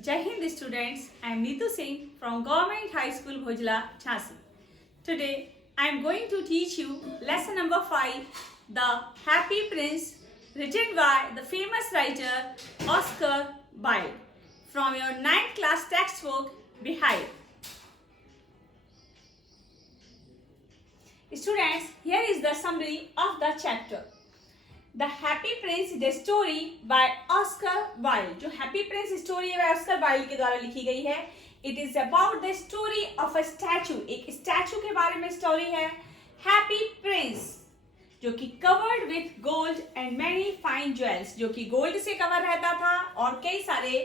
Jai Hind students, I am Neetu Singh from Government High School Bhojla, Jhansi. Today I am going to teach you lesson number 5, The Happy Prince, written by the famous writer Oscar Wilde from your 9th class textbook Behind. Students, here is the summary of the chapter. The Happy Prince is a story by Oscar Wilde. जो Happy Prince story है वह Oscar Wilde के द्वारा लिखी गई है. It is about the story of a statue. एक statue के बारे में story है. Happy Prince जो कि covered with gold and many fine jewels, जो कि gold से cover रहता था और कई सारे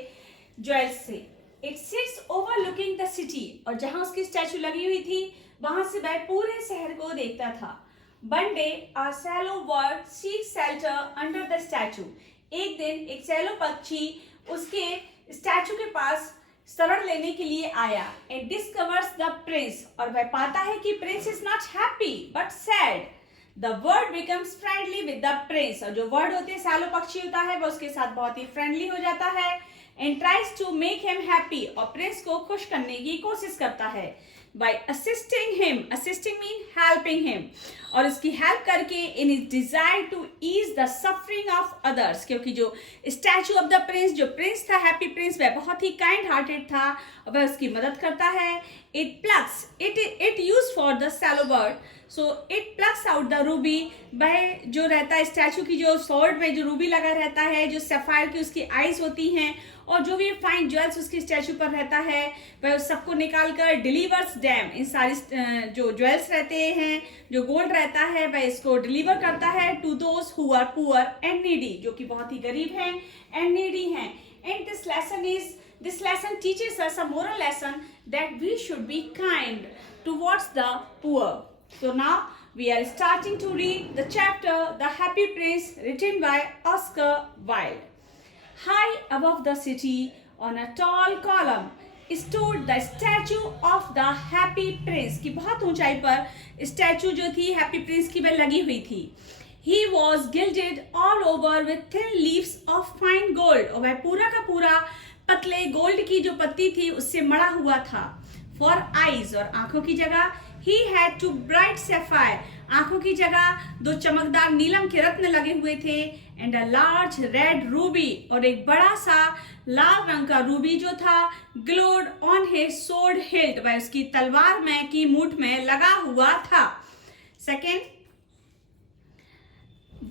jewels से. It sits overlooking the city और जहाँ उसकी statue लगी हुई थी वहां से वह पूरे शहर को देखता था. One day, a swallow bird seeks shelter under the statue. एक दिन एक सैलो पक्षी उसके स्टैचू के पास शरण लेने के लिए आया. It discovers the prince और वह पाता है कि prince is not happy but sad. The bird becomes friendly with the prince और जो bird होते हैं सैलो पक्षी होता है वह उसके साथ बहुत ही friendly हो जाता है and tries to make him happy और prince को खुश करने की कोशिश करता है. By assisting him, assisting means helping him, और उसकी हेल्प करके in his desire to ease the suffering of others, क्योंकि जो स्टैचू ऑफ द प्रिंस जो प्रिंस था हैप्पी प्रिंस वह बहुत ही काइंड हार्टेड था और वह उसकी मदद करता है. It plucks it used for the shallow bird, so it plucks out the ruby. वह जो रहता है स्टैचू की जो sword में जो रूबी लगा रहता है, जो सफायर की उसकी आईज होती हैं और जो भी फाइन ज्वेल्स उसकी स्टैचू पर रहता है वह उस सबको निकाल कर डिलीवर्स डैम इन सारी जो ज्वेल्स रहते हैं जो गोल्ड रहता है वह इसको डिलीवर करता है to those who are poor and needy, जो कि बहुत ही गरीब हैं एंड नीडी हैं. And this lesson teaches us a moral lesson that we should be kind towards the poor. So now we are starting to read the chapter The Happy Prince, written by Oscar Wilde. High above the city, on a tall column, stood the statue of the Happy Prince. की बहुत ऊंचाई पर statue जो थी happy Prince की वह लगी हुई थी. He was gilded all over with thin leaves of fine gold. और वह पूरा का पूरा पतले गोल्ड की जो पत्ती थी उससे मड़ा हुआ था. For eyes और आंखों की जगह he had two bright sapphire, आंखों की जगह दो चमकदार नीलम के रत्न लगे हुए थे. And a large red Ruby और एक बड़ा सा लाल रंग का रूबी जो था glowed on his sword hilt, वह उसकी तलवार में की मूठ में लगा हुआ था. Second,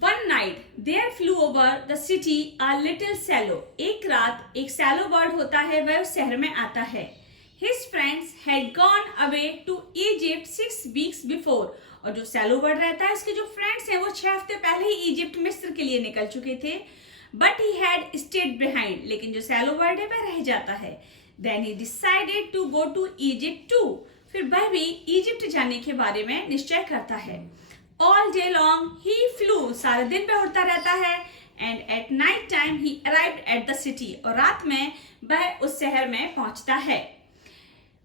one night there flew over the city a little swallow. एक रात एक सैलो बर्ड होता है वह उस शहर में आता है. His friends had gone away to Egypt 6 weeks before. और जो सैलो बर्ड रहता है उसके जो फ्रेंड्स हैं वो 6 हफ्ते पहले ही इजिप्ट मिस्र के लिए निकल चुके थे. But he had stayed behind. लेकिन जो सैलो बर्ड है वह रह जाता है. Then he decided to go to Egypt too. फिर वह भी इजिप्ट जाने के बारे में निश्चय करता है. All day long he flew. सारे दिन पे उड़ता रहता है. And at night time he arrived at the city. और रात में वह उस शहर में पहुंचता है.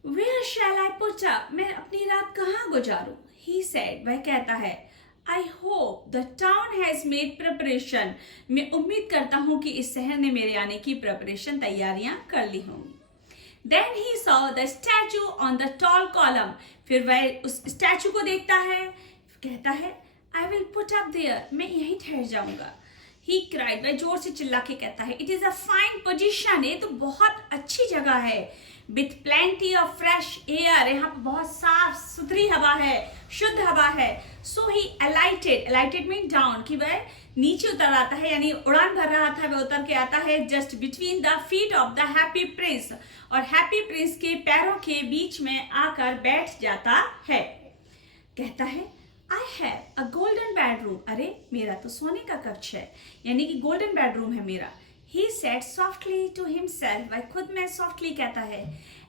Where shall I put up? मैं अपनी रात कहाँ गुजारूं? He said. वह कहता है. I hope the town has made preparation. मैं उम्मीद करता हूँ कि इस शहर ने मेरे आने की preparation तैयारियां कर ली होंगी. Then he saw the statue on the tall column. फिर वह उस स्टैचू को देखता है. कहता है I will put up there. मैं यहीं ठहर जाऊंगा. He cried. वह जोर से चिल्ला के कहता है It is a fine position. ये तो बहुत अच्छी जगह है. With plenty of fresh air. यहाँ पर बहुत साफ सुथरी हवा है, शुद्ध हवा है. So he alighted. Alighted means down, कि वह नीचे उतर आता है यानी उड़ान भर रहा था वह उतर के आता है just between the feet of the happy prince. और हैप्पी प्रिंस के पैरों के बीच में आकर बैठ जाता है. कहता है I have a golden bedroom. अरे मेरा तो सोने का कक्ष है यानी कि गोल्डन बेडरूम है मेरा. He said softly to himself. वह खुद में softly कहता है.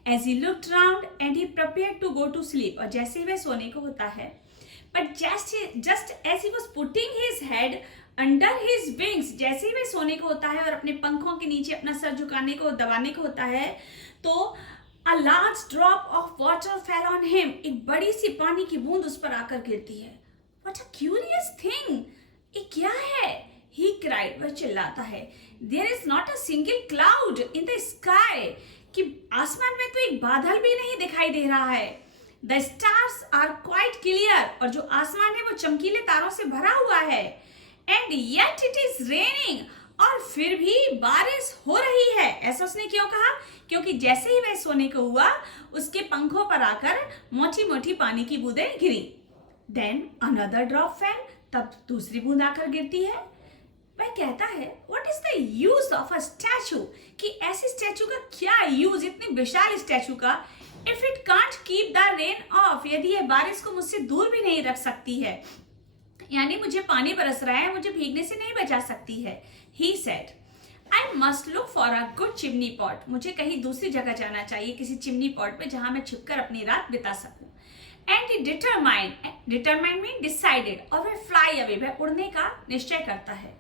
As he looked round and he prepared to go to sleep. और जैसे ही वह सोने को होता है. But just as he was putting his head under his wings. जैसे ही वह सोने को होता है और अपने पंखों के नीचे अपना सर झुकाने को दबाने को होता है तो a large drop of water fell on him. एक बड़ी सी पानी की बूंद उस पर आकर गिरती है. What a curious thing. ये क्या है? he cried, वह चिल्लाता है, there is not a single cloud in the sky, कि आसमान में तो एक बादल भी नहीं दिखाई दे रहा है. The stars are quite clear, और जो आसमान है वो चमकीले तारों से भरा हुआ है. And yet it is raining, और फिर भी बारिश हो रही है. ऐसा उसने क्यों कहा? क्योंकि जैसे ही वह सोने को हुआ, उसके पंखों पर आकर मोटी मोटी पानी की बूंदें गिरी. Then another drop fell, तब दूसरी बूंद आकर गिरती है. वह कहता है, What is the use of a statue? कि ऐसी स्टैचू का क्या यूज, इतनी विशाल स्टैचू का, if it can't keep the rain off, यदि यह बारिश को मुझसे दूर भी नहीं रख सकती है, यानी मुझे पानी बरस रहा है, मुझे भीगने से नहीं बचा सकती है. He said, I must look for a good chimney pot. मुझे कहीं दूसरी जगह जाना चाहिए, किसी चिमनी पॉट में जहां मैं छुपकर अपनी रात बिता सकूं. And he determined mean decided, और वह fly away, वह उड़ने का निश्चय करता है.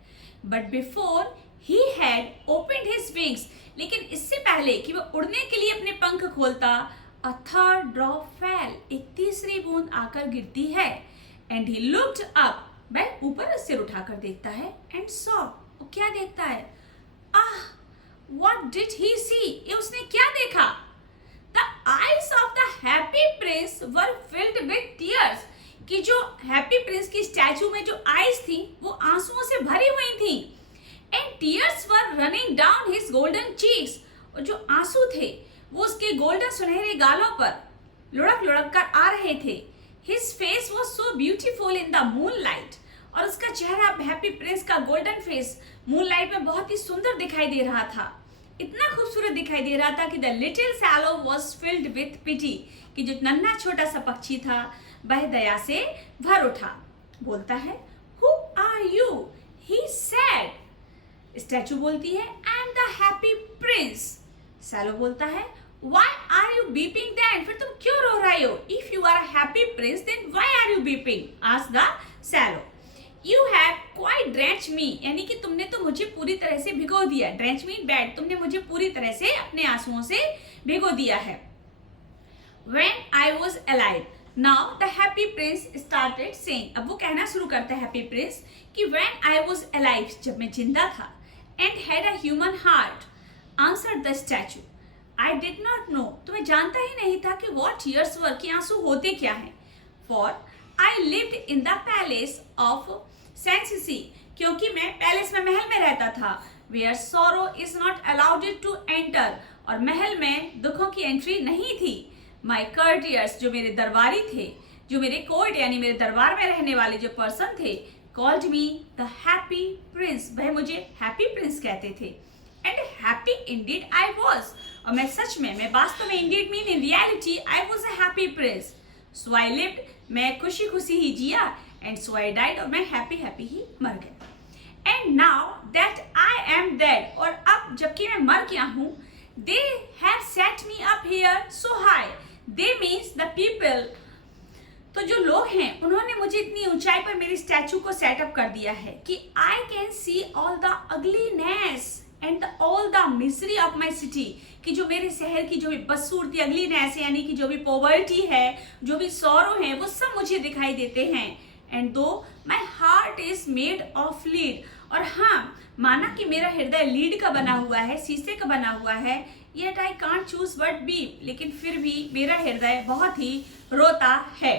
But before he had opened his wings, लेकिन इससे पहले कि वह उड़ने के लिए अपने पंख खोलता, a third drop fell, एक तीसरी बूंद आकर गिरती है. And he looked up, वह ऊपर सिर उठाकर देखता है. And saw, वो क्या देखता है? What did he see? ये उसने क्या देखा? The eyes of the happy prince were filled with tears, कि जो हैप्पी प्रिंस की स्टैचू में जो आईज थी वो आंसुओं से भरी हुई थी. And tears were running down his golden cheeks, और जो आंसू थे वो उसके गोल्डन सुनहरे गालों पर लुढ़क लुढ़क कर आ रहे थे. His face was so beautiful in the moonlight, और उसका चेहरा हैप्पी प्रिंस का गोल्डन फेस मूनलाइट में बहुत ही सुंदर दिखाई दे रहा था. इतना खूबसूरत दिखाई दे रहा था कि the little swallow was filled with pity, कि जो नन्हा छोटा सा पक्षी था वह दया से भर उठा. बोलता है, who are you? He said. Statue बोलती है, I am the happy prince. Swallow बोलता है, why are you weeping then? फिर तुम क्यों रो रहे हो? If you are a happy prince then why are you weeping? Asked the swallow. You have quite drenched me, यानी कि तुमने तो मुझे पूरी तरह से भिगो दिया. Drench mean bad, तुमने मुझे पूरी तरह से अपने आंसुओं से भिगो दिया है. When I was alive, now the happy prince started saying, अब वो कहना शुरू करता है हैप्पी प्रिंस कि when I was alive, जब मैं जिंदा था, and had a human heart, answered the statue. I did not know, तो मैं जानता ही नहीं था कि what tears were, कि आंसू होते क्या हैं. For I lived in the palace of Sanssouci, क्योंकि मैं पैलेस में महल में रहता था. Where sorrow is not allowed to enter, और महल में दुखों की एंट्री नहीं थी. My courtiers, जो मेरे दरबारी थे, जो मेरे कोर्ट यानी मेरे दरबार में रहने वाले जो पर्सन थे, called me the happy prince, वह मुझे हैप्पी प्रिंस कहते थे. And happy indeed I was, और मैं सच में, मैं वास्तव में indeed mean in reality I was a happy prince. So I lived, मैं खुशी खुशी ही जिया. And so I died, और मैं हैप्पी हैप्पी ही मर गया. And now that I am dead, और अब जबकि मैं मर गया हूँ, they have set me up here so high. They means the people, तो जो लोग हैं उन्होंने मुझे इतनी ऊंचाई पर मेरी स्टैचू को सेटअप कर दिया है कि I can see all the ugliness and all the misery of my city, कि जो मेरे शहर की जो भी बदसूरती, अगलीनेस यानी कि जो भी पॉवर्टी है, जो भी सौरो है, वो सब मुझे दिखाई देते हैं. And though my heart is made of lead, और हाँ, माना कि मेरा हृदय लीड का बना हुआ है, शीशे का बना हुआ है, yet I can't choose but be, लेकिन फिर भी मेरा हृदय बहुत ही रोता है.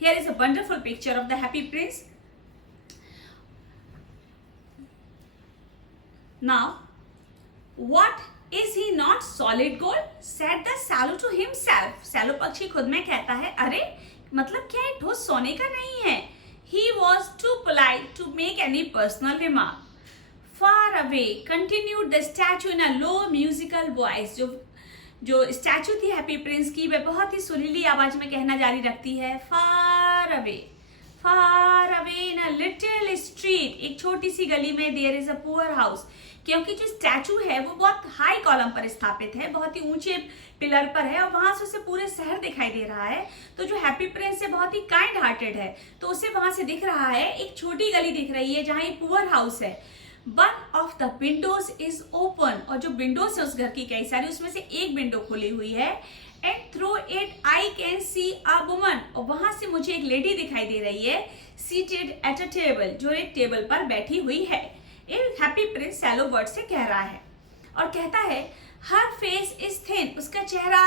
Here is a wonderful picture of the happy prince. Now, what is he not solid gold? Said the swallow to himself. Swallow पक्षी खुद में कहता है, अरे मतलब क्या ये ठोस सोने का नहीं है. He was too polite to make any personal remark. Far away, continued the statue in a low musical voice. जो स्टैचू थी हैप्पी प्रिंस की, वह बहुत ही सुरीली आवाज में कहना जारी रखती है, far away in a little street, एक छोटी सी गली में, there is a poor house. क्योंकि जो स्टैचू है वो बहुत हाई कॉलम पर स्थापित है, बहुत ही ऊंचे पिलर पर है, और वहां से उसे पूरे शहर दिखाई दे रहा है. तो जो हैप्पी प्रिंस है बहुत ही काइंड हार्टेड है, तो उसे वहां से दिख रहा है एक छोटी गली दिख रही है जहां एक पुअर हाउस है. One of the Windows is open, और जो विंडोज है उस घर की कई सारी, उसमें से एक विंडो खुली हुई है. And through it I can see a woman, और वहां से मुझे एक लेडी दिखाई दे रही है, सीटेड एट अ टेबल, जो एक टेबल पर बैठी हुई है. एक हैप्पी प्रिंस सैलो बर्ड से कह रहा है और कहता है हर फेस इज थिन, उसका चेहरा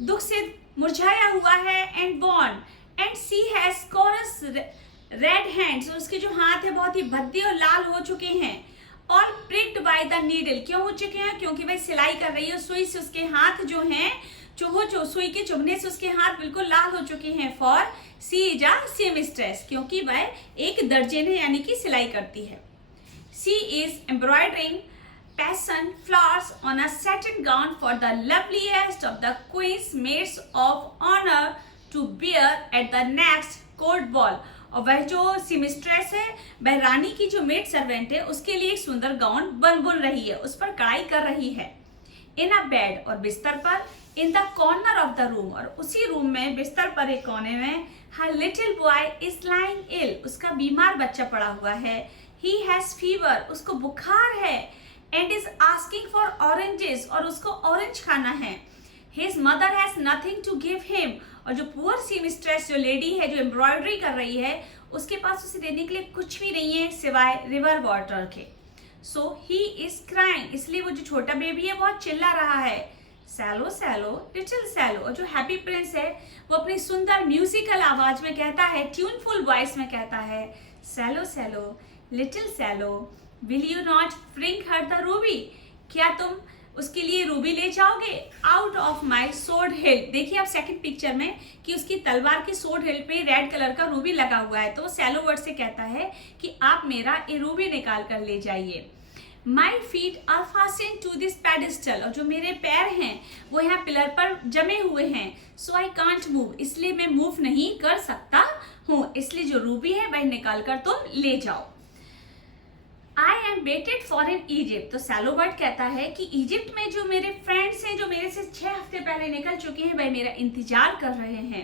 दुख से मुरझाया हुआ है, and worn and she has coarse red hands, उसके जो हाथ है बहुत ही भद्दे और लाल हो चुके हैं, और प्रिक्ड बाय द नीडल, क्यों हो चुके हैं? क्योंकि वह सिलाई कर रही है, सुई से उसके हाथ जो हैं सुई के चुभने से उसके हाथ बिल्कुल लाल हो चुके हैं। For she is a seamstress, क्योंकि वह एक दर्जन है यानी कि सिलाई करती है। She is embroidering passion flowers on a satin gown for the loveliest of the queen's maids of honor to wear at the next court ball, और वह जो सीमिस्ट्रेस है वह रानी की जो मेड सर्वेंट है उसके लिए एक सुंदर गाउन बुन रही है, उस पर कढ़ाई कर रही है। इन अ बेड, और बिस्तर पर, in the corner of the room, और उसी रूम में बिस्तर पर एक कोने में, हर little boy is lying ill, उसका बीमार बच्चा पड़ा हुआ है। ही हैज फीवर, उसको बुखार है, and is asking for oranges, और उसको ऑरेंज खाना है। His mother has nothing to give him, और जो पुअर सीमिस्ट्रेस जो लेडी है जो एम्ब्रॉयडरी कर रही है उसके पास उसे देने के लिए कुछ भी नहीं है सिवाय रिवर वाटर के। सो ही इज क्राइंग, इसलिए वो जो छोटा बेबी है बहुत चिल्ला रहा है। सैलो सैलो लिटिल सैलो, और जो हैप्पी प्रिंस है वो अपनी सुंदर म्यूजिकल आवाज में कहता है, ट्यूनफुल वॉइस में कहता है, swallow swallow little swallow will you not bring her the ruby, क्या तुम उसके लिए रूबी ले जाओगे? Out of my sword hilt, देखिए आप सेकंड पिक्चर में कि उसकी तलवार की सोर्ड हिल पे रेड कलर का रूबी लगा हुआ है, तो वो सैलो वर्ड से कहता है कि आप मेरा ये रूबी निकाल कर ले जाइए। My feet are fasten to this pedestal, और जो मेरे पैर हैं वो यहाँ पिलर पर जमे हुए हैं। सो आई कांट मूव, इसलिए मैं मूव नहीं कर सकता हूँ, इसलिए जो रूबी है वह निकाल कर तुम ले जाओ। I am waited for in Egypt, तो सैलो बर्ड कहता है कि इजिप्ट में जो मेरे फ्रेंड्स हैं जो मेरे से 6 हफ्ते पहले निकल चुके हैं वह मेरा इंतजार कर रहे हैं।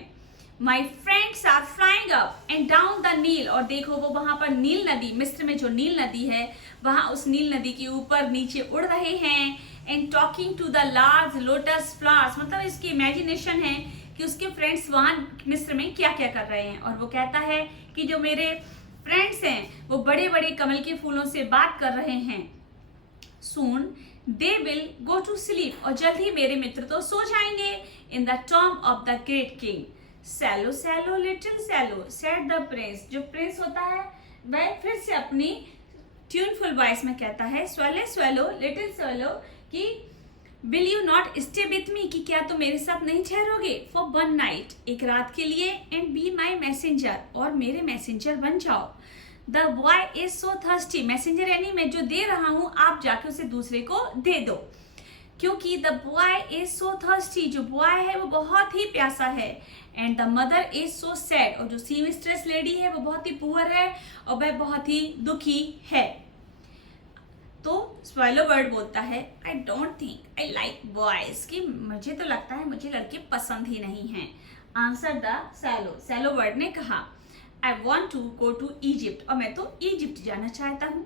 My friends are flying up and down the Nile, और देखो वो वहां पर नील नदी, मिस्र में जो नील नदी है वहां उस नील नदी के ऊपर नीचे उड़ रहे हैं। And talking to the large lotus flowers, मतलब इसकी इमेजिनेशन है कि उसके फ्रेंड्स वहां मिस्र में क्या क्या कर रहे हैं, और वो कहता है कि जो मेरे फ्रेंड्स हैं वो बड़े बड़े कमल के फूलों से बात कर रहे हैं। Soon they will go to sleep, और जल्द ही मेरे मित्र तो सो जाएंगे। In the tomb of the great king, swallow swallow little swallow said the prince, जो प्रिंस होता है वह फिर से अपनी ट्यूनफुल वॉइस में कहता है, स्वैलो स्वैलो लिटिल स्वैलो, कि will you not stay with me, कि क्या तुम मेरे साथ नहीं ठहरोगे? फॉर वन नाइट, एक रात के लिए, एंड बी माई मैसेंजर, और मेरे मैसेंजर बन जाओ। The boy is so thirsty, messenger यानी मैं जो दे रहा हूं आप जाके उसे दूसरे को दे दो, क्योंकि the boy is so thirsty, जो बॉय है वो बहुत ही प्यासा है। And the mother is so sad, और जो सीमस्ट्रेस लेडी है वो बहुत ही पुअर है और वह बहुत ही दुखी है। तो स्वेलो बर्ड बोलता है, I don't think I like boys, कि मुझे तो लगता है मुझे लड़के पसंद ही नहीं हैं। Answer the swallow, swallow bird ने कहा, I want to go to Egypt, और मैं तो इजिप्ट जाना चाहता हूँ।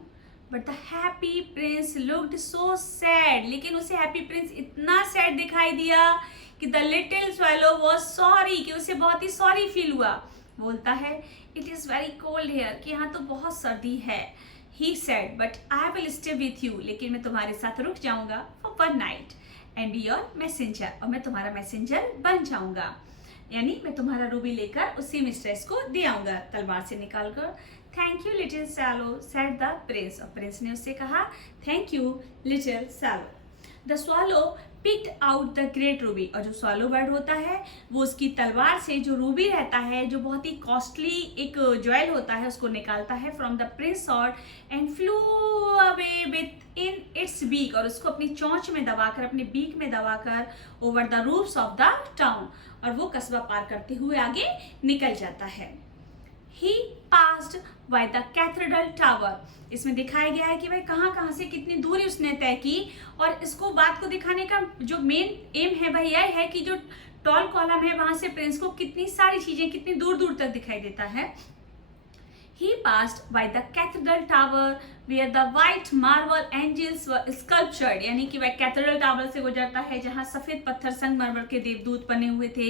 But the happy prince looked so sad, लेकिन उसे हैप्पी प्रिंस इतना सैड दिखाई दिया कि the little swallow was sorry, कि उसे बहुत ही सॉरी फील हुआ। बोलता है, it is very cold here, कि यहाँ तो बहुत सर्दी है। He said, but I will stay with you, लेकिन मैं तुम्हारे साथ रुक जाऊंगा for one night and be your messenger, और मैं तुम्हारा मैसेंजर बन जाऊंगा, यानी मैं तुम्हारा रूबी लेकर उसी मिस्ट्रेस को दे आऊंगा तलवार से निकालकर। Thank you little swallow said the prince, और प्रिंस ने उससे कहा, thank you little swallow. The swallow picked out the great ruby, और जो स्वैलो बर्ड होता है वो उसकी तलवार से जो रूबी रहता है, जो बहुत ही कॉस्टली एक ज्वेल होता है, उसको निकालता है from the prince sword and flew away with in its beak, और उसको अपनी चोंच में दबाकर, अपने बीक में दबाकर over the roofs of the town, और वो कस्बा पार करते हुए आगे निकल जाता है। He passed by the cathedral tower, इसमें दिखाया गया है कि भाई कहाँ से कितनी दूरी उसने तय की, और इसको बात को दिखाने का जो मेन एम है भाई यह है कि जो टॉल कॉलम है वहां से प्रिंस को कितनी सारी चीजें कितनी दूर दूर तक दिखाई देता है। He passed by the cathedral tower where the white marble angels were sculptured, यानी कि वह कैथेड्रल टावर से गुजरता है जहां सफेद पत्थर संगमरमर के देवदूत बने हुए थे।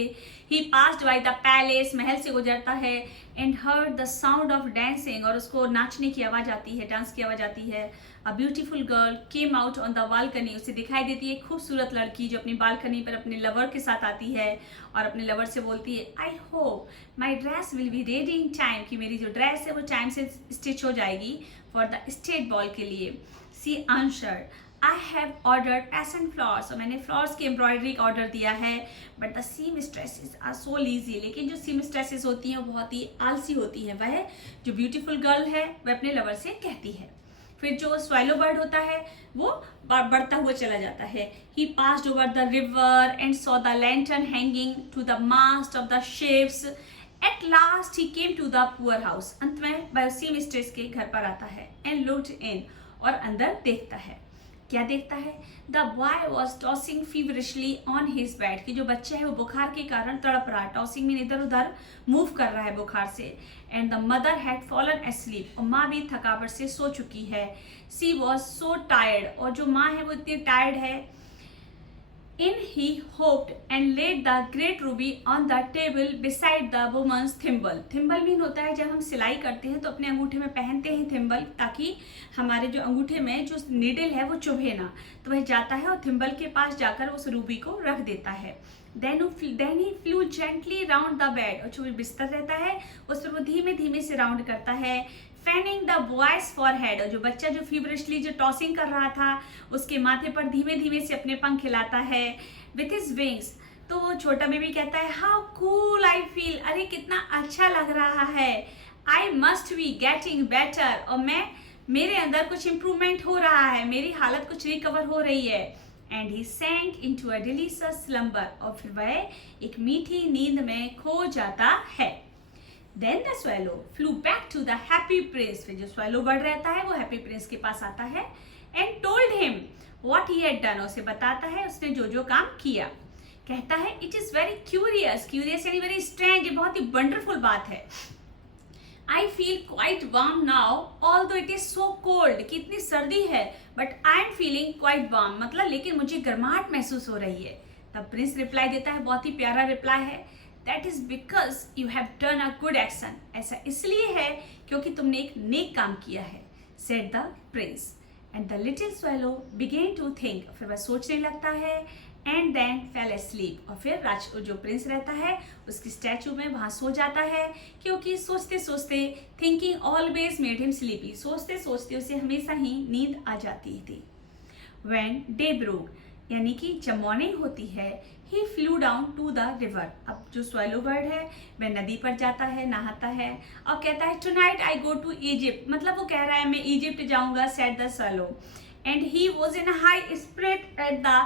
He passed by the palace, महल से गुजरता है, and heard the sound of dancing, और उसको नाचने की आवाज आती है, डांस की आवाज आती है। A beautiful girl came out on the balcony, उसे दिखाई देती है खूबसूरत लड़की जो अपनी बालकनी पर अपने लवर के साथ आती है और अपने लवर से बोलती है I hope my dress will be ready in time, कि मेरी जो ड्रेस है वो टाइम से स्टिच हो जाएगी फॉर द स्टेट बॉल के लिए। She answered I have ordered passion flowers, और मैंने फ्लावर्स की एम्ब्रॉयडरी का ऑर्डर दिया है, but the seamstresses are so lazy, लेकिन जो सीम स्ट्रेसेस होती हैं वो बहुत ही आलसी होती हैं। वह जो ब्यूटीफुल गर्ल है वह अपने लवर से कहती है। फिर जो स्वेलो बर्ड होता है वो बढ़ता हुआ चला जाता है। He passed over the river and saw the lantern hanging to the mast of the ships, at last he came to the poor house, अंत में वह सीम स्ट्रेस के घर पर आता है। एंड लुक्ड इन, और अंदर देखता है। क्या देखता है? The boy was tossing feverishly on his bed, कि जो बच्चा है वो बुखार के कारण तड़प रहा है। टॉसिंग में इधर उधर मूव कर रहा है बुखार से। And the mother had fallen asleep, और माँ भी थकावट से सो चुकी है। सी वॉज सो टायर्ड, और जो माँ है वो इतनी टायर्ड है। In he hopped and laid the great ruby on the table beside the woman's thimble. Thimble mean होता है जब हम सिलाई करते हैं तो अपने अंगूठे में पहनते हैं थिम्बल, ताकि हमारे जो अंगूठे में जो नीडल है वो चुभे ना। तो वह जाता है और थिम्बल के पास जाकर उस रूबी को रख देता है। Then he flew gently round the bed, और जो बिस्तर रहता है उस पर वो धीमे धीमे से राउंड करता है। फैनिंग द बॉयज फॉरहेड, और जो बच्चा जो फीवरिशली जो टॉसिंग कर रहा था उसके माथे पर धीमे धीमे से अपने पंख हिलाता है विथ हिज विंग्स। तो वो छोटा बेबी कहता है हाउ कूल आई फील, अरे कितना अच्छा लग रहा है। I must be getting better, और मेरे अंदर कुछ इम्प्रूवमेंट हो रहा है, मेरी हालत कुछ रिकवर हो रही है। And he sank into a delicious slumber, और फिर वह एक मीठी नींद में खो जाता है। Then the swallow flew back to the happy prince, फिर जो swallow बर्ड रहता है वो हैप्पी प्रिंस के पास आता है and told him what he had done, उसे बताता है उसने जो जो काम किया। कहता है it is very curious, curious यानी very strange, ये बहुत ही वंडरफुल बात है। I feel quite warm now although it is so cold, कि इतनी सर्दी है but I am feeling quite warm, मतलब लेकिन मुझे गर्माहट महसूस हो रही है। तब प्रिंस रिप्लाई देता है, बहुत ही प्यारा रिप्लाई है, That is because you have done a good action, ऐसा इसलिए है क्योंकि तुमने एक नेक काम किया है, said the prince. And the little swallow began to think, फिर वह सोचने लगता है, and then fell asleep, और फिर जो प्रिंस रहता है उसकी स्टैचू में वहाँ सो जाता है, क्योंकि सोचते सोचते thinking always made him sleepy, सोचते सोचते उसे हमेशा ही नींद आ जाती थी। When day broke, यानी कि जब मॉर्निंग होती है, he flew down to the river, अब जो swallow bird है वह नदी पर जाता है, नहाता है और कहता है tonight I go to Egypt, मतलब वो कह रहा है मैं इजिप्ट जाऊंगा, said the swallow. And he was in a high spirit at the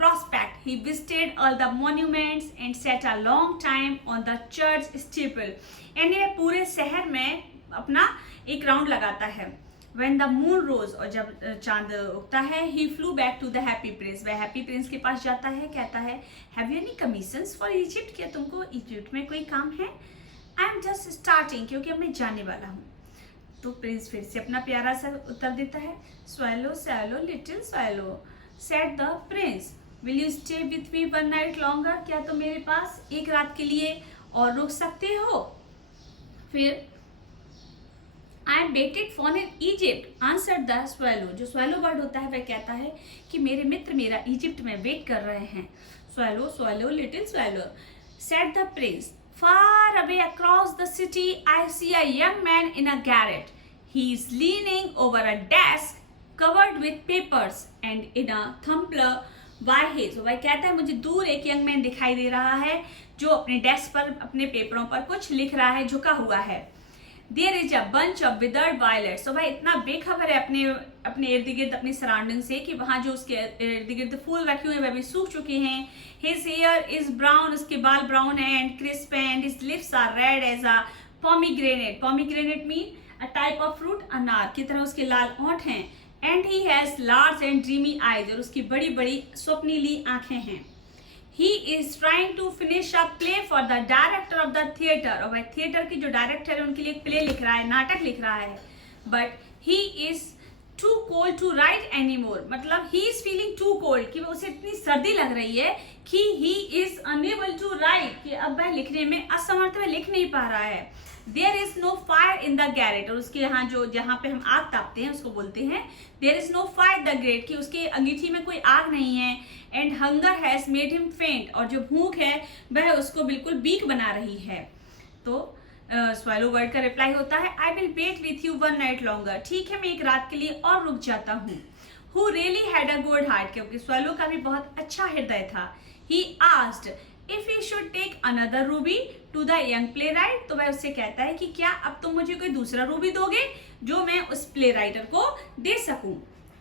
prospect. He visited all the monuments and sat a long time on the church steeple. यानी वह पूरे शहर में अपना एक राउंड लगाता है। When the moon rose, और जब चांद उगता है, he flew back to the happy prince, वह हैप्पी प्रिंस के पास जाता है, कहता है have you any commissions for Egypt, क्या तुमको इजिप्ट में कोई काम है? I am just starting, क्योंकि अब मैं जाने वाला हूँ। तो प्रिंस फिर से अपना प्यारा सा उत्तर देता है, swallow swallow little swallow, said the prince, will you stay with me one night longer, क्या तुम मेरे पास एक रात के लिए और रुक सकते हो? फिर I am waited for in Egypt, answered the swallow, जो swallow bird होता है वह कहता है कि मेरे मित्र मेरा इजिप्ट में वेट कर रहे हैं। Swallow swallow little swallow, said the prince, far away across the city I see a young man in a garret. He is leaning over a desk covered with papers and in a tumbler by his, वह कहता है मुझे दूर एक young man दिखाई दे रहा है जो अपने डेस्क पर अपने पेपरों पर कुछ लिख रहा है, झुका हुआ है। There is a bunch of withered violets, तो वह इतना बेखबर है अपने इर्द गिर्द अपनी सराउंडिंग से कि वहाँ जो उसके इर्द गिर्द फूल रखे हुए वह भी सूख चुके हैं। His hair is brown, उसके बाल ब्राउन है, and crisp, and his lips are red as a pomegranate. Pomegranate mean a type of fruit, अनार की तरह उसके लाल होंठ हैं। And he has large and dreamy eyes, और उसकी बड़ी बड़ी स्वप्नीली आंखें हैं। He is trying to finish a play for the director of the theater, और वह थिएटर की जो डायरेक्टर है उनके लिए एक प्ले लिख रहा है, नाटक लिख रहा है। But he is too cold to write anymore, मतलब he is feeling too cold, कि उसे इतनी सर्दी लग रही है कि he is unable to write, कि अब वह लिखने में असमर्थ, वह लिख नहीं पा रहा है। There is no fire in the garret, और उसके यहाँ जो जहाँ पे हम आग तापते हैं उसको बोलते हैं there is no fire the grate, कि उसके अंगीठी में कोई आग नहीं है। And hunger has made him faint, और जो भूख है वह उसको बिल्कुल वीक बना रही है। तो स्वैलो बर्ड का रिप्लाई होता है I will wait with you one night longer, ठीक है मैं एक रात के लिए और रुक जाता हूँ। Who really had a good heart, क्योंकि स्वैलो का भी बहुत अच्छा हृदय था। He asked if you should take another ruby to the young playwright, तो वह उससे कहता है कि क्या अब तुम मुझे कोई दूसरा रूबी दोगे जो मैं उस प्ले राइटर को दे सकूं।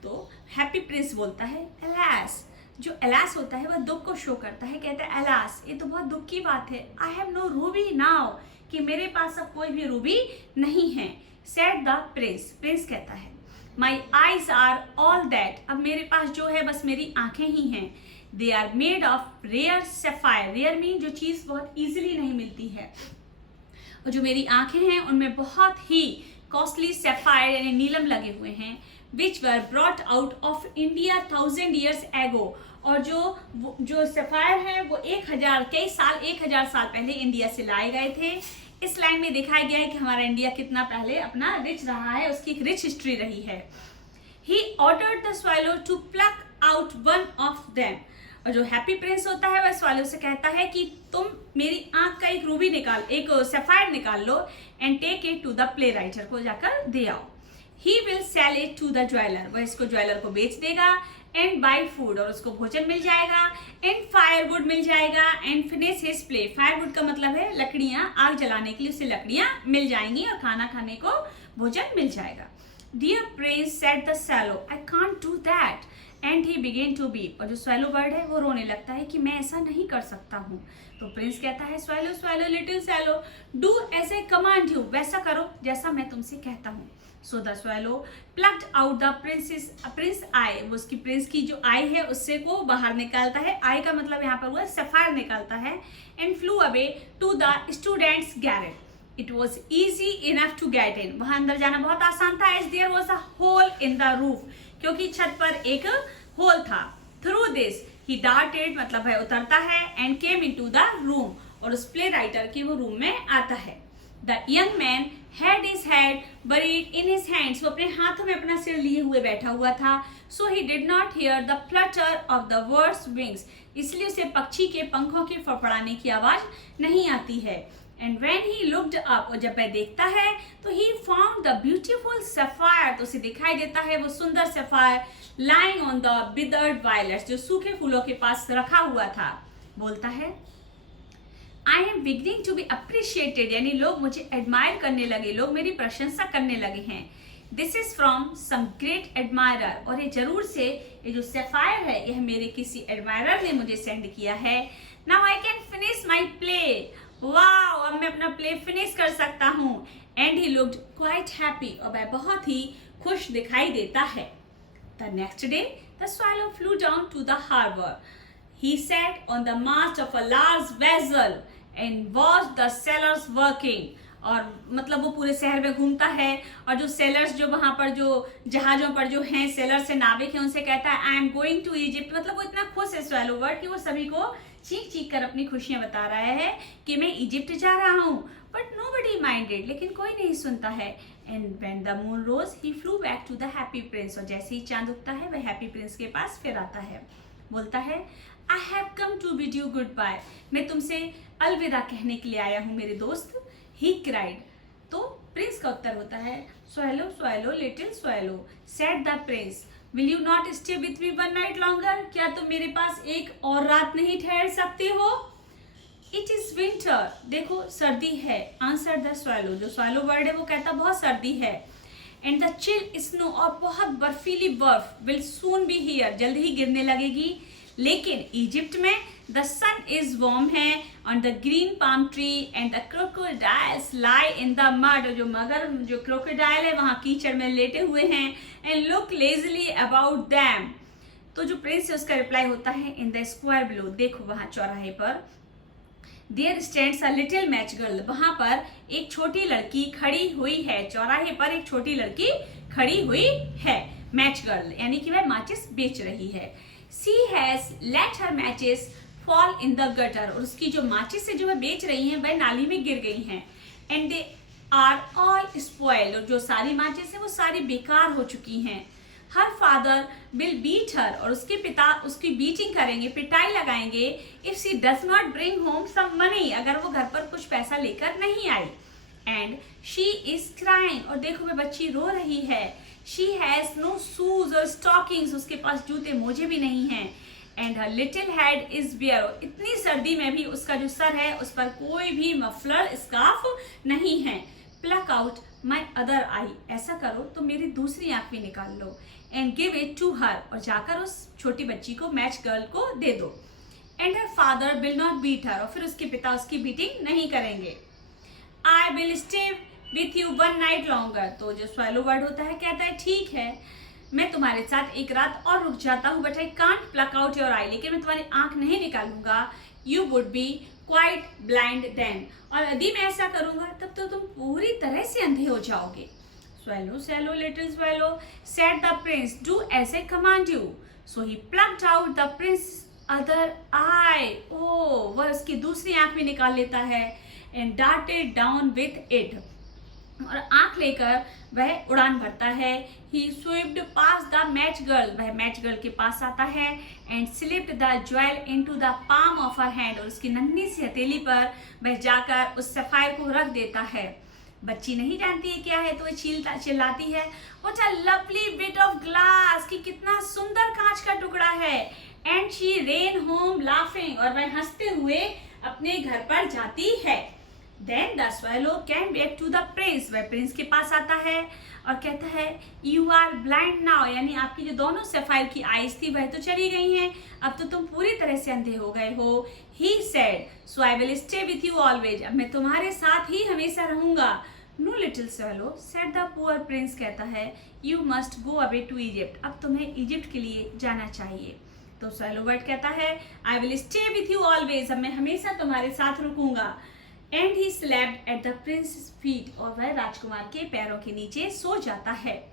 तो हैप्पी प्रिंस बोलता है एलास, जो एलास होता है वह दुख को शो करता है, कहता है एलास ये तो बहुत दुख की बात है। I have no ruby now, कि मेरे पास अब कोई भी रूबी नहीं है। सेड द प्रिंस, प्रिंस कहता है my eyes are all that, अब मेरे पास जो है बस मेरी आंखें ही हैं। They are made of rare sapphire, rare mean जो चीज बहुत इजीली नहीं मिलती है, और जो मेरी आंखें हैं उनमें बहुत ही कॉस्टली सफायर यानी नीलम लगे हुए हैं। Which were brought out of India 1000 years ago, और जो सफायर है वो 1000 साल पहले इंडिया से लाए गए थे। इस लाइन में दिखाया गया है कि हमारा इंडिया कितना पहले अपना रिच रहा है, उसकी एक रिच हिस्ट्री रही है। He ordered the swallow to pluck out one of them, और जो हैप्पी प्रिंस होता है वह स्वैलो से कहता है कि तुम मेरी आंख का एक रूबी निकाल, एक सफायर निकाल लो and take it to the play writer को जाकर दे आओ। He will sell it to the jeweller, वह इसको ज्वेलर को बेच देगा। एंड बाई फूड, और उसको भोजन मिल जाएगा। एंड फायरवुड मिल जाएगा। And finish his play, firewood का मतलब है लकड़ियां, आग जलाने के लिए उसे लकड़ियां मिल जाएंगी और खाना खाने को भोजन मिल जाएगा। Dear prince said the swallow I can't do that and he began to be, और जो स्वैलो बर्ड है वो रोने लगता है कि मैं ऐसा नहीं कर सकता हूँ। तो प्रिंस कहता है swallow swallow little swallow do as I command you, वैसा करो जैसा मैं तुमसे कहता हूँ। So the swallow plucked out the prince eye, वो उसकी प्रिंस की जो आई है उससे को बाहर निकालता है। आई का मतलब यहाँ पर वो सफायर निकालता है। And flew away to the students garret. It was easy enough to get in, वहां अंदर जाना बहुत आसान था। As there was a hole in the roof, क्योंकि छत पर एक होल था। थ्रू दिस ही डार्टेड, मतलब है उतरता है। And came into the room, और उस प्ले राइटर के वो रूम में आता है। The young man had his head buried in his hands, वो अपने हाथों में अपना सिर लिए हुए बैठा हुआ था। So he did not hear the flutter of the bird's wings, इसलिए उसे पक्षी के पंखों के फड़फड़ाने की आवाज नहीं आती है। And when he looked up, और जब वह देखता है तो he found the beautiful sapphire, तो उसे दिखाई देता है वो सुंदर sapphire lying on the withered violets, जो सूखे फूलों के पास रखा हुआ था। बोलता है I am beginning to be appreciated, यानी लोग मुझे एडमायर करने लगे, लोग मेरी प्रशंसा करने लगे हैं। This is from some great admirer, और ये जरूर से ये जो सफायर है यह मेरे किसी एडमायरर ने मुझे सेंड किया है। Now I can finish my play, wow अब मैं अपना प्ले फिनिश कर सकता हूँ। And he looked quite happy, और वह बहुत ही खुश दिखाई देता है। The next day the swallow flew down to the harbour. He sat on the mast of a large vessel and watched the sailors working, और मतलब वो पूरे शहर में घूमता है और जो सेलर्स जो वहां पर जो जहाजों पर जो हैं सेलर्स से नाविक हैं उनसे कहता है I am going to Egypt, मतलब वो इतना खुश है स्वैलो बर्ड कि वो सभी को चीख चीख कर अपनी खुशियां बता रहा है कि मैं इजिप्ट जा रहा हूँ। बट नोबडी माइंडेड, लेकिन कोई नहीं सुनता है। And when the moon rose he flew back to the happy prince, और जैसे ही चांद उगता है वह हैप्पी प्रिंस के पास फिर आता है। बोलता है I have come to bid you goodbye, मैं तुमसे अलविदा कहने के लिए आया हूँ मेरे दोस्त। He cried, तो प्रिंस का उत्तर होता है swallow swallow little swallow said the prince, will you not stay with me one night longer, क्या तुम मेरे पास एक और रात नहीं ठहर सकते हो। It is winter, देखो सर्दी है। Answered the swallow, जो स्वैलो बर्ड है वो कहता बहुत सर्दी है। And the chill snow, और बहुत बर्फीली बर्फ will soon be here, जल्द ही गिरने लगेगी। लेकिन इजिप्ट में द सन इज वार्म है on the green palm tree and the crocodiles lie in the mud, जो क्रोकोडाइल है वहां कीचड़ में लेटे हुए हैं। And look Leslie about them, तो जो प्रिंस है उसका रिप्लाई होता है इन द स्क्वायर बिलो, देखो वहां चौराहे पर। There stands a little match girl, वहां पर एक छोटी लड़की खड़ी हुई है। चौराहे पर एक छोटी लड़की खड़ी हुई है, मैच गर्ल यानी कि वह माचिस बेच रही है। She has let her matches fall in the gutter, और उसकी जो माचिस से जो वह बेच रही हैं वह नाली में गिर गई हैं। आर ऑल स्पॉइल्ड, और जो सारी मैचेस है वो सारी बेकार हो चुकी हैं। Her father will beat her, और उसके पिता उसकी बीटिंग करेंगे, पिटाई लगाएंगे, if she does not bring home some money, अगर वो घर पर कुछ पैसा लेकर नहीं आई। एंड शी इज क्राइंग, और देखो मैं बच्ची रो रही है। She has no shoes or stockings, उसके पास जूते मोजे भी नहीं हैं। And her little head is bare, इतनी सर्दी में भी उसका जो सर है उस पर कोई भी मफलर स्कार्फ नहीं है। Pluck out my other eye, ऐसा करो तो मेरी दूसरी आंख भी निकाल लो। And give it to her, और जाकर उस छोटी बच्ची को, मैच गर्ल को दे दो। And her father will not beat her, और फिर उसके पिता उसकी बीटिंग नहीं करेंगे। I will stay with you one night longer, तो जो स्वैलो वर्ड होता है कहता है ठीक है मैं तुम्हारे साथ एक रात और रुक जाता हूँ, but I can't pluck out your eye, लेकिन मैं तुम्हारी आंख नहीं निकालूंगा। You would be quite blind then, और यदि मैं ऐसा करूंगा तब तो तुम पूरी तरह से अंधे हो जाओगे। Swallow, swallow, little swallow, said the prince, do as I command you. So he plucked out the prince's other eye. Oh, वह उसकी दूसरी आंख भी निकाल लेता है। And darted down with it. और आंख लेकर वह उड़ान भरता है। He swept past the match girl. वह मैच गर्ल के पास आता है। And slipped the jewel into the palm of her hand. और उसकी नन्ही सी हथेली पर वह जाकर उस सफायर को रख देता है। बच्ची नहीं जानती है क्या है, तो वह चिल्लाती है, what a lovely bit of glass, कि कितना सुंदर कांच का टुकड़ा है। And she ran home laughing, और वह हंसते हुए अपने घर पर जाती है। Then the swallow came back to the prince, वह प्रिंस के पास आता है और कहता है, यू आर ब्लाइंड नाउ, यानी आपकी जो दोनों सफायर की आईज थी वह तो चली गई हैं, अब तो तुम पूरी तरह से अंधे हो गए हो। He said, so I will stay with you always, अब मैं तुम्हारे साथ ही हमेशा रहूंगा। No little swallow, said the poor prince, कहता है, you must go away to Egypt, अब तुम्हें इजिप्ट के लिए जाना चाहिए। तो स्वैलो बर्ड कहता है, I will stay with you always, अब मैं हमेशा तुम्हारे साथ रुकूंगा। And he slept at the prince feet, और वह राजकुमार के पैरों के नीचे सो जाता है।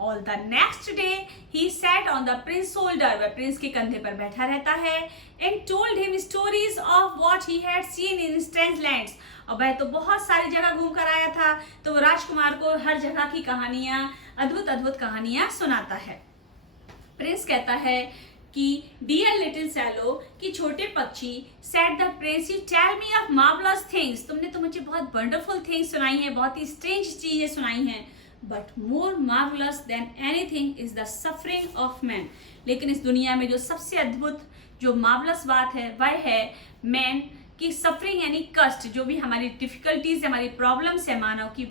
All the next day he sat on the prince shoulder, वह प्रिंस के कंधे पर बैठा रहता है। And told him stories of what he had seen in strange lands, और वह तो बहुत सारी जगह घूम कर आया था, तो वो राजकुमार को हर जगह की कहानियां, अद्भुत अद्भुत कहानियां सुनाता है। प्रिंस कहता है कि डियर लिटिल स्वैलो, कि छोटे पक्षी, said the prince, you tell me of marvellous things, तुमने तो मुझे बहुत वंडरफुल थिंग्स सुनाई हैं, बहुत ही स्ट्रेंज चीजें सुनाई हैं। But more marvellous than anything is the suffering of man, लेकिन इस दुनिया में जो सबसे अद्भुत, जो मार्वलस बात है वह है मैन की सफरिंग, यानी कष्ट, जो भी हमारी डिफिकल्टीज, हमारी प्रॉब्लम्स है मानव की,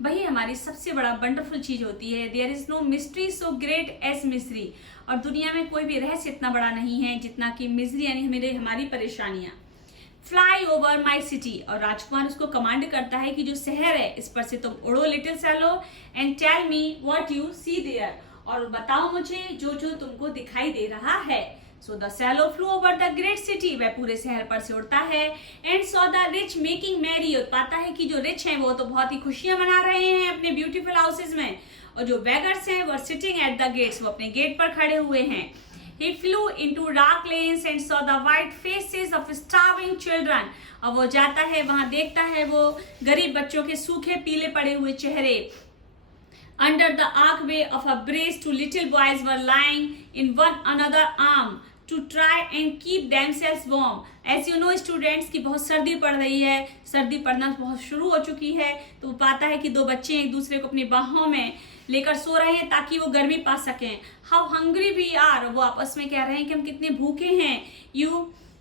वही हमारी सबसे बड़ा वंडरफुल चीज होती है। There is no mystery so great as misery, और दुनिया में कोई भी रहस्य इतना बड़ा नहीं है जितना कि मिजरी, यानी हमारी परेशानियां। फ्लाई ओवर माई सिटी, और राजकुमार उसको कमांड करता है कि जो शहर है इस पर से तुम उड़ो little swallow, and tell me what you see there, और बताओ मुझे जो जो तुमको दिखाई दे रहा है। So the swallow flew over the great city, वह पूरे शहर पर से उड़ता है। And saw the rich making merry, और पाता है कि जो रिच हैं वो तो बहुत ही खुशियां मना रहे हैं अपने ब्यूटीफुल हाउसेज में, और जो बेगर्स हैं वो सिटिंग एट द गेट्स, वो अपने गेट पर खड़े हुए हैं। He flew into dark lanes and saw the white faces of starving children, और वो जाता है वहां देखता है वो गरीब बच्चों के सूखे पीले पड़े हुए चेहरे। Under the archway of a bridge, two little boys were lying in one another arm to try and keep themselves warm. As you know students कि बहुत सर्दी पड़ रही है, सर्दी पड़ना बहुत शुरू हो चुकी है, तो वो पाता है कि दो बच्चे एक दूसरे को अपनी बाहों में लेकर सो रहे हैं ताकि वो गर्मी पा सकें। हाउ हंग्री वी आर, वो आपस में कह रहे हैं कि हम कितने भूखे हैं।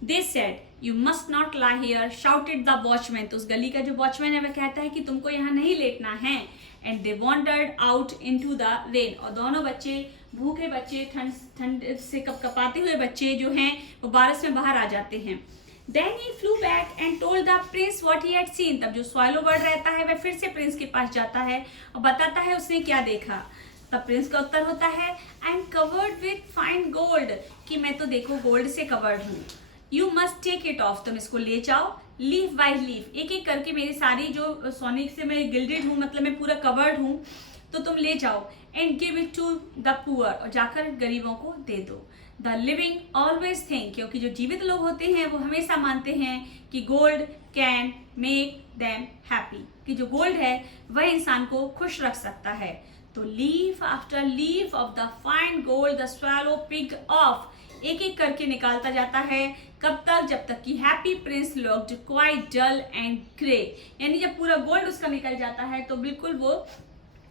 They said, you must not lie here, shouted the watchman, तो उस गली का जो वॉचमैन है वह कहता है कि तुमको यहाँ नहीं लेटना है। And they wandered out into the rain, और दोनों बच्चे, भूखे बच्चे, ठंड से कपाते हुए बच्चे जो हैं वो बारिश में बाहर आ जाते हैं। Then he flew back and told the prince what he had seen. तब जो swallow bird रहता है वह फिर से प्रिंस के पास जाता है और बताता है उसने क्या देखा। तब प्रिंस का उत्तर होता है, I am covered with fine gold, कि मैं तो देखो गोल्ड से कवर्ड हूँ। You must take it off, तुम इसको ले जाओ, लीफ बाय लीफ, एक एक करके मेरी सारी जो सोने से मैं गिल्डेड हूँ, मतलब मैं पूरा कवर्ड हूँ, तो तुम ले जाओ। And give it to the poor, और जाकर गरीबों को दे दो। द लिविंग ऑलवेज थिंक, क्योंकि जो जीवित लोग होते हैं वो हमेशा मानते हैं कि gold can make them happy, कि जो गोल्ड है वह इंसान को खुश रख सकता है। तो leaf after leaf of the fine gold the swallow pick off, एक एक करके निकालता जाता है। कब तक? जब तक कि happy prince looked quite dull and grey, यानी जब पूरा गोल्ड उसका निकल जाता है तो बिल्कुल वो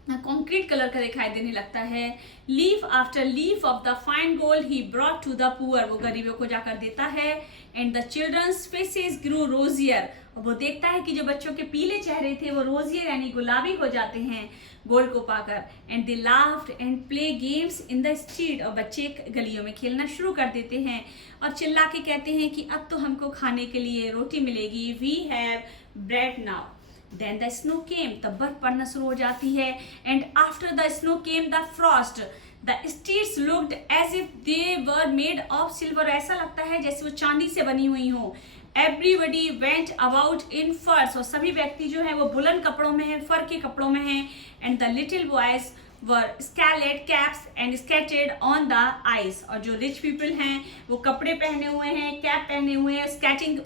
कंक्रीट कलर का दिखाई देने लगता है। Leaf after leaf of the fine gold he brought to the poor, वो गरीबों को जाकर देता है। And the children's faces grew rosier, और वो देखता है कि जो बच्चों के पीले चेहरे थे वो रोजियर यानी गुलाबी हो जाते हैं गोल्ड को पाकर। And they laughed and play games in the street, और बच्चे गलियों में खेलना शुरू कर देते हैं और चिल्ला के कहते हैं कि अब तो हमको खाने के लिए रोटी मिलेगी, we have bread now. Then the snow came, तब बर्फ पड़ना शुरू हो जाती है। And after the snow came the frost. The streets looked as if they were made of silver, ऐसा लगता है जैसे वो चांदी से बनी हुई हो। Everybody went about in furs, और सभी व्यक्ति जो है वो बुलंद कपड़ों में हैं, फर के कपड़ों में हैं। And the little boys were scarlet caps and skated on the ice, और जो रिच पीपल हैं वो कपड़े पहने हुए हैं, कैप पहने हुए हैं, स्केटिंग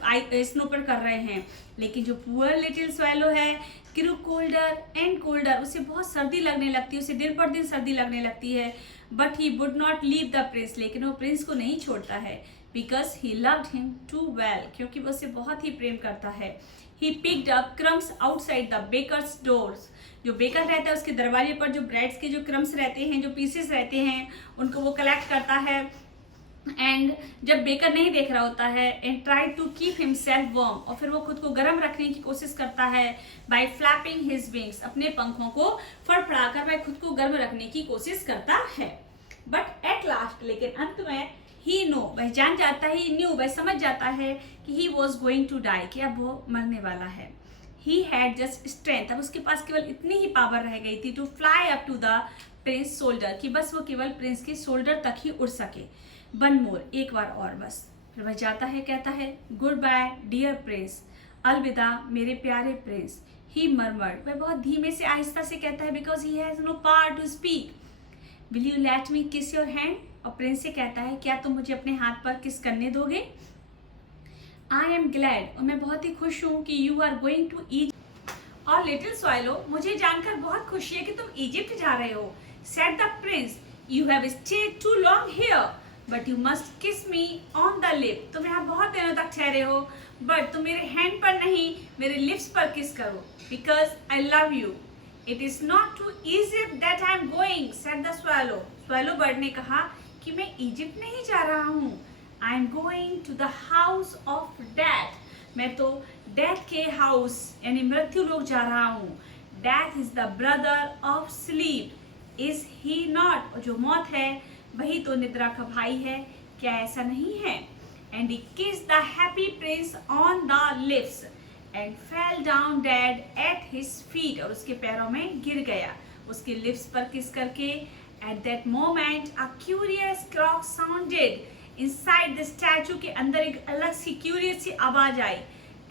स्नो पर कर रहे हैं। लेकिन जो पुअर लिटिल स्वैलो है, ग्रू कोल्डर एंड कोल्डर, उसे बहुत सर्दी लगने लगती है, उसे दिन पर दिन सर्दी लगने लगती है। But he would not leave the prince, लेकिन वो प्रिंस को नहीं छोड़ता है। Because he loved him too well, क्योंकि वो उसे बहुत ही प्रेम करता है। He picked up crumbs outside the baker's doors, जो बेकर रहता है उसके दरवाजे पर जो ब्रेड्स के जो क्रम्स रहते हैं, जो पीसेस रहते हैं, उनको वो कलेक्ट करता है। एंड जब बेकर नहीं देख रहा होता है, and try to keep himself warm, और फिर वो खुद को गर्म रखने की कोशिश करता है। बाय फ्लैपिंग हिज विंग्स, अपने पंखों को फड़फड़ाकर वह खुद को गर्म रखने की कोशिश करता है। बट एट लास्ट, लेकिन अंत में, ही नो, वह जान जाता है, ही न्यू, वह समझ जाता है कि he was going to die, कि अब वो मरने वाला है। ही हैड जस्ट स्ट्रेंथ, अब उसके पास केवल इतनी ही पावर रह गई थी to fly up to the prince shoulder, कि बस वो केवल प्रिंस के शोल्डर तक ही उड़ सके। वन मोर, एक बार और बस। फिर वह जाता है, कहता है गुड बाय डियर प्रिंस, अलविदा मेरे प्यारे प्रिंस। ही मरमर्ड, वह बहुत धीमे से आहिस्ता से कहता है, because he has no power to speak. Will you let me kiss your hand, और प्रिंस से कहता है क्या तुम मुझे अपने हाथ पर किस करने दोगे। आई एम ग्लैड, और मैं बहुत ही खुश हूँ कि you are going to Egypt. और लिटिल स्वैलो, मुझे जानकर बहुत खुशी है कि तुम इजिप्ट जा रहे हो। Said the prince, you have stayed too long here, but you must kiss me on the lip, तुम यहाँ बहुत दिनों तक ठहरे हो, बट तुम मेरे हैंड पर नहीं, मेरे लिप्स पर किस करो। Because I love you. It is not to Egypt that I am going, said the swallow. Swallow bird ने कहा कि मैं इजिप्ट नहीं जा रहा हूँ, I am going to the house of death, मैं तो डेथ के हाउस यानी मृत्यु लोक जा रहा हूँ। Death is the brother of sleep, is he not, और जो मौत है वही तो निद्रा का भाई है, क्या ऐसा नहीं है। And he kissed the happy Prince on the lips and fell down dead at his feet, और उसके पैरों में गिर गया उसके लिप्स पर किस करके। At that moment a curious crack sounded inside the statue, के अंदर एक अलग सी क्यूरियस सी आवाज आई,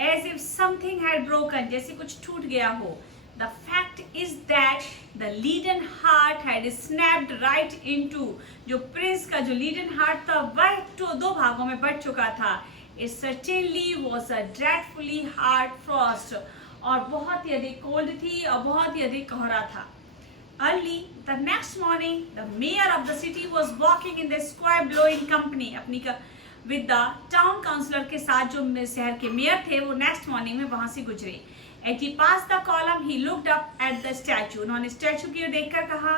as if something had broken, जैसे कुछ टूट गया हो। The fact is that the leaden heart had snapped right into, जो प्रिंस का जो लीडन हार्ट था वह तो दो भागों में बट चुका था। It certainly was a dreadfully hard frost, और बहुत ही अधिक कोल्ड थी और बहुत ही अधिक कोहरा था। Early the next morning, the mayor of the city was walking in the square blowing company, अपनी with the town councillor के साथ जो शहर के मेयर थे वो नेक्स्ट मॉर्निंग में वहां से गुजरे। As he passed the column, he looked up at the statue. उन्होंने स्टैचू की ओर देखकर कहा,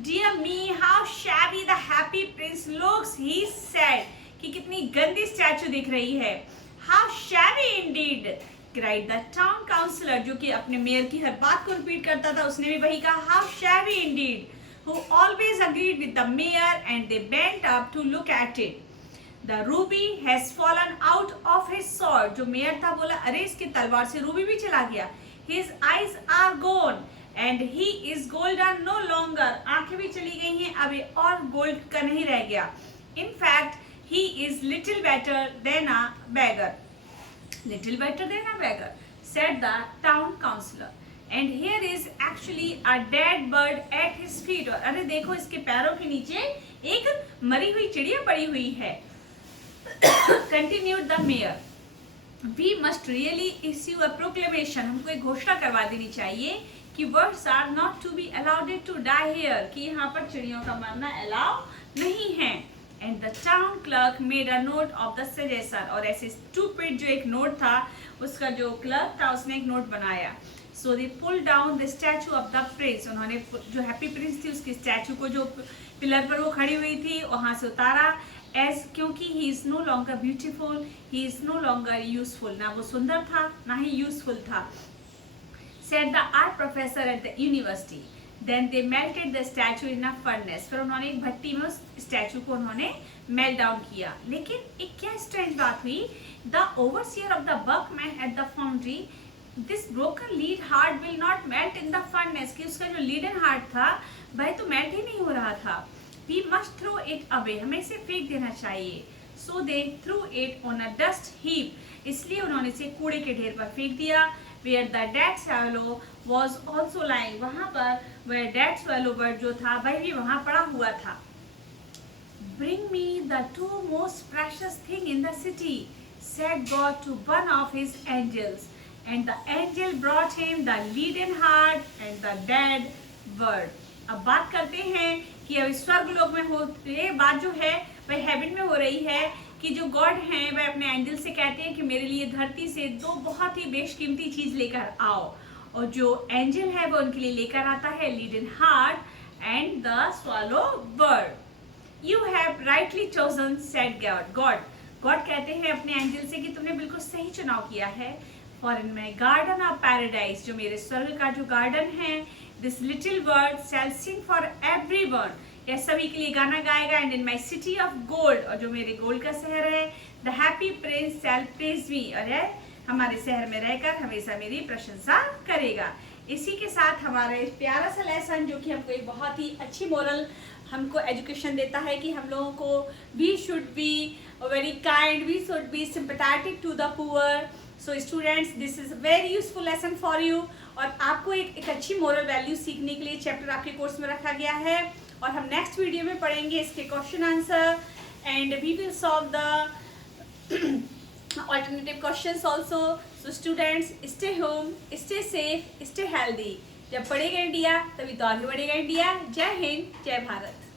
Dear me, how shabby the happy prince looks, he said, कि कितनी गंदी स्टैचू दिख रही है। How shabby indeed, cried the town councillor, जो कि अपने मेयर की हर बात को रिपीट करता था, उसने भी वही कहा, How shabby indeed, who always agreed with the mayor, and they bent up to look at it. The ruby has fallen out of his sword, जो मेयर था बोला, अरे इसके तलवार से रूबी भी चला गया। His eyes are gone and he is golden no longer, आंखें भी चली गई हैं, अब ये और गोल्ड का नहीं रह गया। In fact, he is little better than a beggar. Little better than a beggar, said the town councillor. And here is actually a dead bird at his feet. और अरे देखो इसके पैरों के नीचे एक मरी हुई चिड़िया पड़ी हुई है। Continued the mayor, we must really issue a proclamation, हमको एक घोषणा करवा देनी चाहिए कि birds are not to be allowed to die here, कि यहाँ पर चिड़ियों का मरना अलाउ नहीं है। And the town clerk made a note of the suggestion, और ऐसे स्टूपिड जो एक नोट था उसका जो क्लर्क था उसने एक नोट बनाया। So they pull down the statue of the prince, उन्होंने जो हैप्पी प्रिंस थी उसकी स्टैचू को जो पिलर पर वो खड़ी हुई थी वहां से उतारा। एज क्योंकि he is no longer beautiful, he is no longer useful, ना वो सुंदर था ना ही यूजफुल था। Said the art professor at the university. Then they melted the statue in a furnace, फिर उन्होंने एक भट्टी में उस स्टैचू को उन्होंने मेल्ट डाउन किया। लेकिन एक क्या स्ट्रेंज बात हुई, the overseer of the workman at the foundry, this broken lead heart will not melt in the furnace, कि उसका जो लीडन हार्ट था वह तो मेल्ट ही नहीं हो रहा था। We must throw it away, हमें इसे फेंक देना चाहिए। So they threw it on a dust heap, इसलिए उन्होंने इसे कूड़े के ढेर पर फेंक दिया। Where the dead swallow was also lying, वहां पर वह डेड swallow bird जो था वह भी वहां पड़ा हुआ था। Bring me the two most precious thing in the city, said God to one of his angels, and the angel brought him the leaden heart and the dead bird। अब बात करते हैं कि अब स्वर्ग लोक में हो, ये बात जो है वह हेवन में हो रही है कि जो गॉड हैं वह अपने एंजल से कहते हैं कि मेरे लिए धरती से दो बहुत ही बेशकीमती चीज लेकर आओ, और जो एंजल है वो उनके लिए लेकर आता है leaden heart and the swallow bird. You have rightly chosen, said God, God कहते हैं अपने एंजल से कि तुमने बिल्कुल सही चुनाव किया है। For in my garden of paradise, जो मेरे स्वर्ग का जो गार्डन है, this little bird shall sing for everyone, यह सभी के लिए गाना गाएगा। And in my city of gold, और जो मेरे गोल्ड का शहर है, the happy prince shall praise me, और हमारे शहर में रहकर हमेशा मेरी प्रशंसा करेगा। इसी के साथ हमारा एक प्यारा सा लेसन जो कि हमको एक बहुत ही अच्छी मोरल हमको एजुकेशन देता है कि हम लोगों को we should be very kind, we should be sympathetic to the poor. So students, this is very useful lesson for you, और आपको एक अच्छी मोरल वैल्यू सीखने के लिए चैप्टर आपके कोर्स में रखा गया है। और हम नेक्स्ट वीडियो में पढ़ेंगे इसके question answer, and we will solve the alternative questions also. So students, stay home, stay safe, stay healthy. जब पढ़ेगा इंडिया तभी तो आगे बढ़ेगा इंडिया। जय हिंद, जय भारत।